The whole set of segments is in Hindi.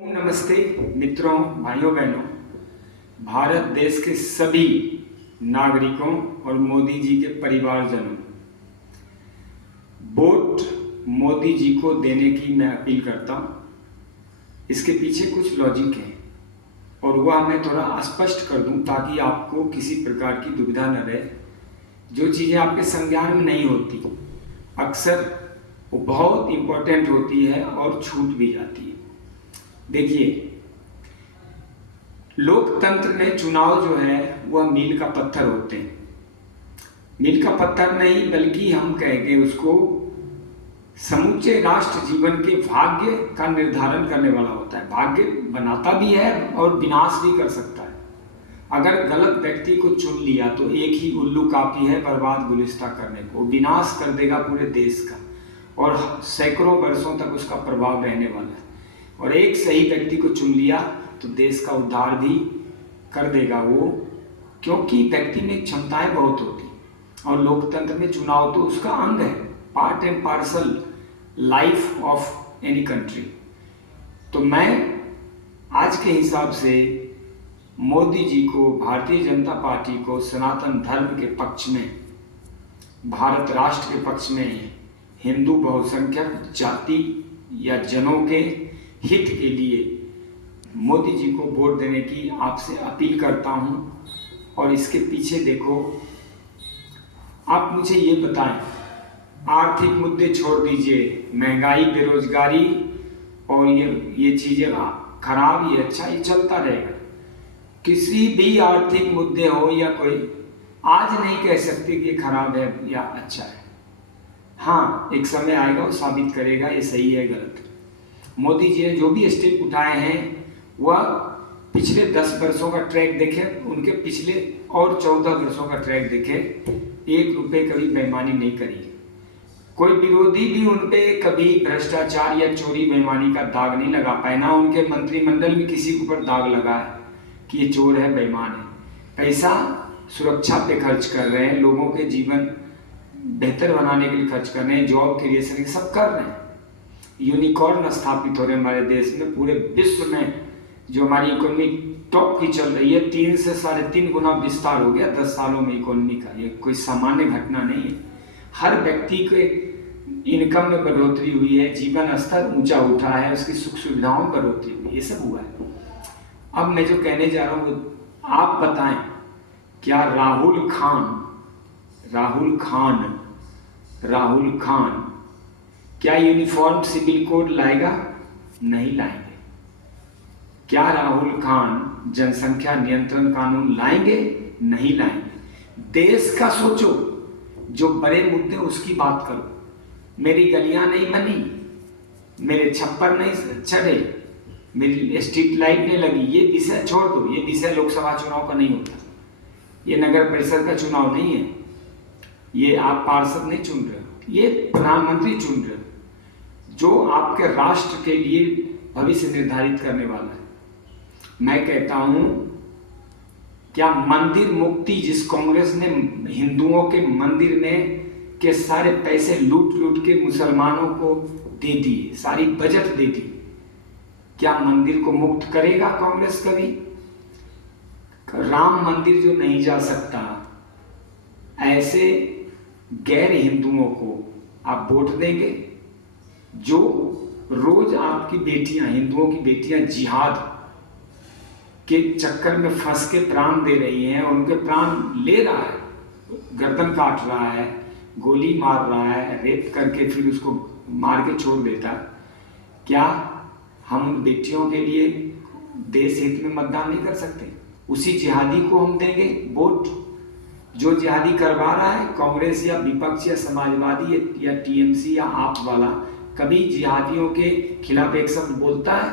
नमस्ते मित्रों, भाइयों बहनों। भारत देश के सभी नागरिकों और मोदी जी के परिवारजनों, वोट मोदी जी को देने की मैं अपील करता हूँ। इसके पीछे कुछ लॉजिक है और वह मैं थोड़ा स्पष्ट कर दूँ ताकि आपको किसी प्रकार की दुविधा न रहे। जो चीज़ें आपके संज्ञान में नहीं होती अक्सर वो बहुत इम्पोर्टेंट होती है और छूट भी जाती है। देखिए, लोकतंत्र में चुनाव जो है वह मील का पत्थर होते हैं। मील का पत्थर नहीं बल्कि हम कहेंगे उसको समूचे राष्ट्र जीवन के भाग्य का निर्धारण करने वाला होता है। भाग्य बनाता भी है और विनाश भी कर सकता है। अगर गलत व्यक्ति को चुन लिया तो एक ही उल्लू काफी है बर्बाद गुलिस्ता करने को। विनाश कर देगा पूरे देश का और सैकड़ों वर्षों तक उसका प्रभाव रहने वाला है। और एक सही व्यक्ति को चुन लिया तो देश का उद्धार भी कर देगा वो, क्योंकि व्यक्ति में क्षमताएं बहुत होती और लोकतंत्र में चुनाव तो उसका अंग है, part and parcel life of any country. तो मैं आज के हिसाब से मोदी जी को, भारतीय जनता पार्टी को सनातन धर्म के पक्ष में, भारत राष्ट्र के पक्ष में, हिंदू बहुसंख्यक जाति या जनों के हित के लिए मोदी जी को वोट देने की आपसे अपील करता हूं। और इसके पीछे देखो, आप मुझे ये बताएं, आर्थिक मुद्दे छोड़ दीजिए, महंगाई, बेरोजगारी और ये चीज़ें खराब, ये अच्छा, ये चलता रहेगा। किसी भी आर्थिक मुद्दे हो या कोई, आज नहीं कह सकते कि खराब है या अच्छा है। हाँ, एक समय आएगा वो साबित करेगा ये सही है गलत। मोदी जी ने जो भी स्टेप उठाए हैं वह पिछले 10 वर्षों का ट्रैक देखें, उनके पिछले और 14 वर्षों का ट्रैक देखें, 1 रुपये कभी बेईमानी नहीं करी। कोई विरोधी भी उन पे कभी भ्रष्टाचार या चोरी बेईमानी का दाग नहीं लगा पाए। ना उनके मंत्रिमंडल में किसी के ऊपर दाग लगा है कि ये चोर है, बेईमान है। पैसा सुरक्षा पे खर्च कर रहे हैं, लोगों के जीवन बेहतर बनाने के लिए खर्च कर रहे हैं, जॉब क्रिएशन सब कर रहे हैं। यूनिकॉर्न स्थापित हो रहे हैं हमारे देश में। पूरे विश्व में जो हमारी इकोनॉमी टॉप की चल रही है, 3 से 3.5 गुना विस्तार हो गया 10 सालों में इकोनॉमी का। ये कोई सामान्य घटना नहीं है। हर व्यक्ति के इनकम में बढ़ोतरी हुई है, जीवन स्तर ऊंचा उठा है, उसकी सुख सुविधाओं में बढ़ोतरी हुई है, ये सब हुआ है। अब मैं जो कहने जा रहा हूँ, आप बताएं, क्या राहुल खान क्या यूनिफॉर्म सिविल कोड लाएगा? नहीं लाएंगे। क्या राहुल खान जनसंख्या नियंत्रण कानून लाएंगे? नहीं लाएंगे। देश का सोचो, जो बड़े मुद्दे उसकी बात करो। मेरी गलियां नहीं बनी, मेरे छप्पर नहीं चढ़े, मेरी स्ट्रीट लाइट नहीं लगी, ये विषय छोड़ दो। ये विषय लोकसभा चुनाव का नहीं होता, ये नगर परिषद का चुनाव नहीं है, ये आप पार्षद नहीं चुन रहे, ये प्रधानमंत्री चुन रहे, जो आपके राष्ट्र के लिए भविष्य निर्धारित करने वाला है। मैं कहता हूं, क्या मंदिर मुक्ति, जिस कांग्रेस ने हिंदुओं के मंदिर में के सारे पैसे लूट लूट के मुसलमानों को दे दिए, सारी बजट दे दी, क्या मंदिर को मुक्त करेगा कांग्रेस कभी? राम मंदिर जो नहीं जा सकता, ऐसे गैर हिंदुओं को आप वोट देंगे? जो रोज आपकी बेटियां, हिंदुओं की बेटियां जिहाद के चक्कर में फंस के प्राण दे रही हैं, उनके प्राण ले रहा है, गर्दन काट रहा है, गोली मार रहा है, रेप करके फिर उसको मार के छोड़ देता। क्या हम उन बेटियों के लिए देश हित में मतदान नहीं कर सकते? उसी जिहादी को हम देंगे वोट जो जिहादी करवा रहा है? कांग्रेस या विपक्ष या समाजवादी या टीएमसी या आप वाला कभी जिहादियों के खिलाफ एक शब्द बोलता है?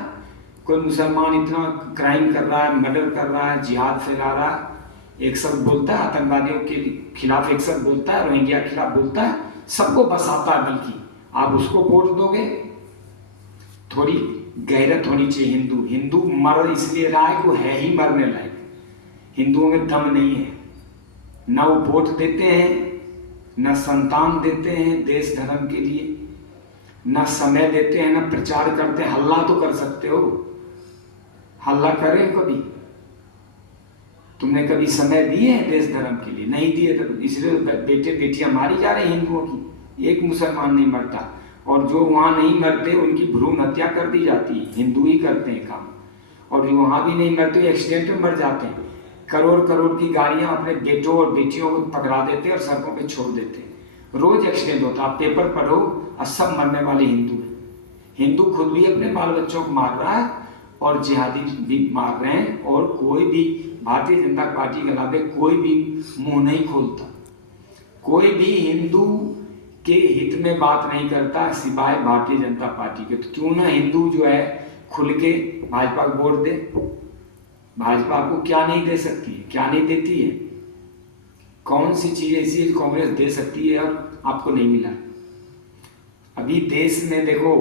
कोई मुसलमान इतना क्राइम कर रहा है, मर्डर कर रहा है, जिहाद फैला रहा है, एक शब्द बोलता है? आतंकवादियों के खिलाफ एक शब्द बोलता है? रोहिंग्या के खिलाफ बोलता है? सबको बसाता है। बल्कि आप उसको वोट दोगे? थोड़ी गैरत होनी चाहिए। हिंदू मर इसलिए रहा है कि वो है ही मरने लायक। हिंदुओं में दम नहीं है, ना वो वोट देते हैं, ना संतान देते हैं देश धर्म के लिए, ना समय देते हैं, ना प्रचार करते हैं। हल्ला तो कर सकते हो, हल्ला करे कभी? तुमने कभी समय दिए हैं देश धर्म के लिए? नहीं दिए, तो इसलिए बेटे बेटियां मारी जा रही हिंदुओं की। एक मुसलमान नहीं मरता, और जो वहाँ नहीं मरते उनकी भ्रूण हत्या कर दी जाती है। हिंदू ही करते हैं काम। और जो वहाँ भी नहीं मरते एक्सीडेंट में मर जाते हैं। करोड़ करोड़ की गाड़ियाँ अपने बेटों और बेटियों को पकड़ा देते हैं और सड़कों पे छोड़ देते हैं। रोज एक्सीडेंट होता है, आप पेपर पढ़ो और सब मरने वाले हिंदू हैं। हिंदू खुद भी अपने बाल बच्चों को मार रहा है और जिहादी भी मार रहे हैं, और कोई भी भारतीय जनता पार्टी के अलावा कोई भी मुंह नहीं खोलता। कोई भी हिंदू के हित में बात नहीं करता सिवाय भारतीय जनता पार्टी के। तो क्यों ना हिंदू जो है खुल के भाजपा को वोट दे। भाजपा को क्या नहीं दे सकती है, क्या नहीं देती है? कौन सी चीज ऐसी कांग्रेस दे सकती है और आपको नहीं मिला? अभी देश में देखो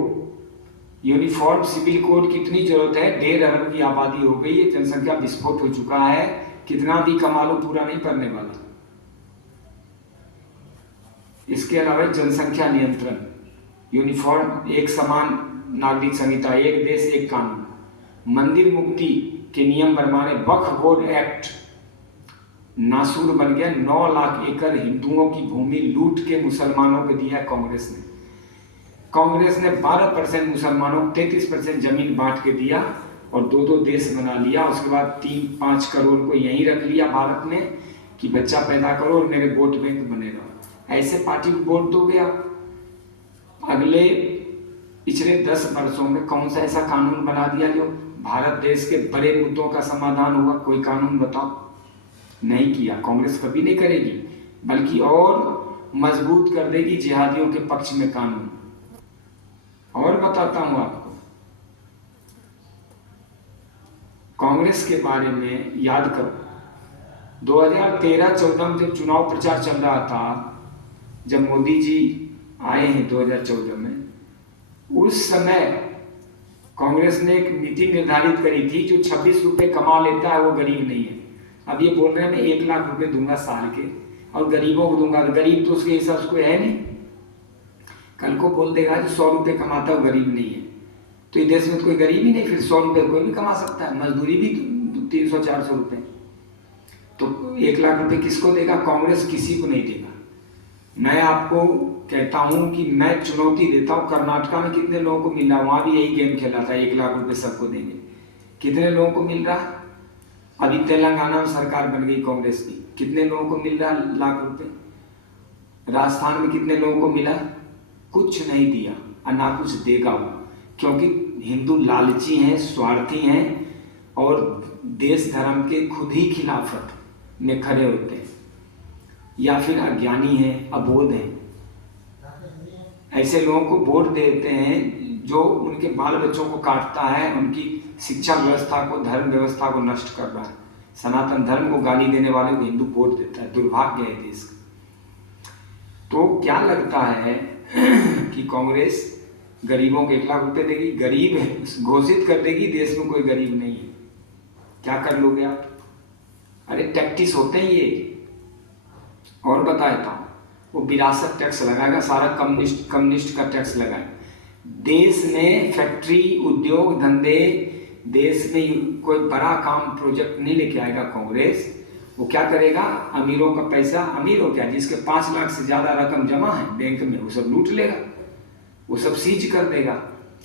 यूनिफॉर्म सिविल कोड कितनी जरूरत है। 1.5 अरब की आबादी हो गई है, जनसंख्या विस्फोट हो चुका है। कितना भी कमा लो पूरा नहीं पड़ने वाला। इसके अलावा जनसंख्या नियंत्रण, यूनिफॉर्म एक समान नागरिक संहिता, एक देश एक कानून, मंदिर मुक्ति के नियम बनवाने, वक्फ बोर्ड एक्ट नासूर बन गया। 9 लाख एकड़ हिंदुओं की भूमि लूट के मुसलमानों को दिया कांग्रेस ने। कांग्रेस ने 12% मुसलमानों को 33% जमीन बांट के दिया और 2-2 देश बना लिया। उसके बाद 3-5 करोड़ को यहीं रख लिया भारत में कि बच्चा पैदा करो और मेरे वोट बैंक बने रहो। ऐसे पार्टी को वोट दोगे आप? अगले पिछले 10 वर्षों में कौन सा ऐसा कानून बना दिया जो भारत देश के बड़े मुद्दों का समाधान हुआ? कोई कानून बताओ। नहीं किया। कांग्रेस कभी नहीं करेगी, बल्कि और मजबूत कर देगी जिहादियों के पक्ष में कानून। और बताता हूं आपको, कांग्रेस के बारे में याद करो। 2013-14 में जब चुनाव प्रचार चल रहा था, जब मोदी जी आए हैं 2014 में, उस समय कांग्रेस ने एक नीति निर्धारित करी थी, जो 26 रुपए कमा लेता है वो गरीब नहीं है। अब ये बोल रहे हैं मैं 1 लाख रुपए दूंगा साल के और गरीबों को दूंगा। गरीब तो उसके हिसाब से है नहीं। कल को बोल देगा जो 100 रुपए कमाता है वो गरीब नहीं है, तो इस देश में तो कोई गरीब ही नहीं। फिर 100 रुपए कोई भी कमा सकता है, मजदूरी भी 300-400 रुपए। तो 1 लाख रुपए किसको देगा? कांग्रेस किसी को नहीं देगा। मैं आपको कहता हूं कि मैं चुनौती देता हूं, कर्नाटका में कितने लोगों को मिल रहा है? वहां भी यही गेम खेला था, 1 लाख रुपए सबको देंगे। कितने लोगों को मिल रहा है? अभी तेलंगाना में सरकार बन गई कांग्रेस की, कितने लोगों को मिल रहा है लाख रुपए? राजस्थान में कितने लोगों को मिला? कुछ नहीं दिया और ना कुछ देगा वो, क्योंकि हिंदू लालची हैं, स्वार्थी हैं और देश धर्म के खुद ही खिलाफत में खड़े होते हैं, या फिर अज्ञानी हैं, अबोध हैं। ऐसे लोगों को वोट देते हैं जो उनके बाल बच्चों को काटता है, उनकी शिक्षा व्यवस्था को, धर्म व्यवस्था को नष्ट कर रहा है। सनातन धर्म को गाली देने वाले को हिंदू वोट देता है। दुर्भाग्य है देश का। तो क्या लगता है कि कांग्रेस गरीबों को 1 लाख रुपए देगी? गरीब है घोषित कर देगी, देश में कोई गरीब नहीं है। क्या कर लोगे आप? अरे टैक्टिस होते हैं ये। और बताता हूँ, वो विरासत टैक्स लगाएगा, सारा कम्युनिस्ट का टैक्स लगाएगा। देश में फैक्ट्री, उद्योग धंधे, देश में कोई बड़ा काम प्रोजेक्ट नहीं लेके आएगा कांग्रेस। वो क्या करेगा? अमीरों का पैसा, अमीर हो क्या, जिसके 5 लाख से ज्यादा रकम जमा है बैंक में, वो सब लूट लेगा, वो सब सीज कर देगा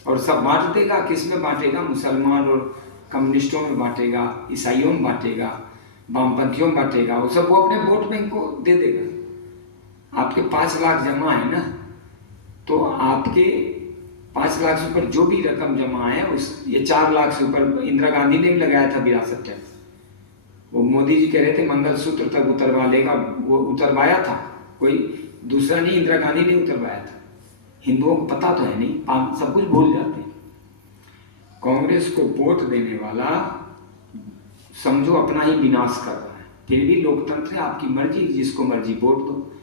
और सब बांट देगा। किस में बांटेगा? मुसलमान और कम्युनिस्टों में बांटेगा, ईसाइयों में बांटेगा, वामपंथियों में बांटेगा। वो सब वो अपने वोट बैंक को दे देगा। आपके 5 लाख जमा है ना, तो आपके 5 लाख से ऊपर जो भी रकम जमा है, उस ये 4 लाख से ऊपर इंदिरा गांधी ने भी लगाया था विरासत टैक्स। वो मोदी जी कह रहे थे मंगलसूत्र तक उतरवा लेगा, वो उतरवाया था, कोई दूसरा नहीं, इंदिरा गांधी ने उतरवाया था। हिंदुओं को पता तो है नहीं, सब कुछ भूल जाते हैं। कांग्रेस को वोट देने वाला समझो अपना ही विनाश कर रहा है। फिर भी लोकतंत्र है, आपकी मर्जी, जिसको मर्जी वोट दो।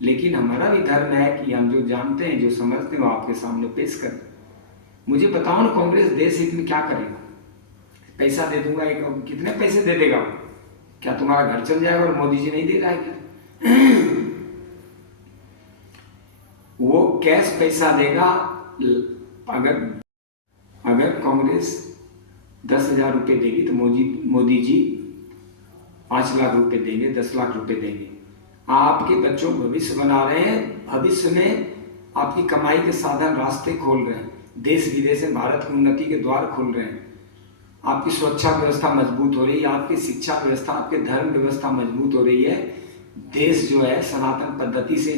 लेकिन हमारा भी धर्म है कि हम जो जानते हैं, जो समझते हैं, वो आपके सामने पेश करें। मुझे बताओ ना, कांग्रेस देश हित में क्या करेगा? पैसा दे दूंगा, एक कितने पैसे दे देगा? क्या तुम्हारा घर चल जाएगा और मोदी जी नहीं दे रहा है क्या? वो कैश पैसा देगा। अगर कांग्रेस 10,000 रुपये देगी तो मोदी जी 5 लाख रुपए देंगे, 10 लाख रुपए देंगे। आपके बच्चों को भविष्य बना रहे हैं, भविष्य में आपकी कमाई के साधन रास्ते खोल रहे हैं, देश विदेश में भारत की उन्नति के द्वार खोल रहे हैं। आपकी सुरक्षा व्यवस्था मजबूत हो रही है, आपकी शिक्षा व्यवस्था, आपके धर्म व्यवस्था मजबूत हो रही है। देश जो है सनातन पद्धति से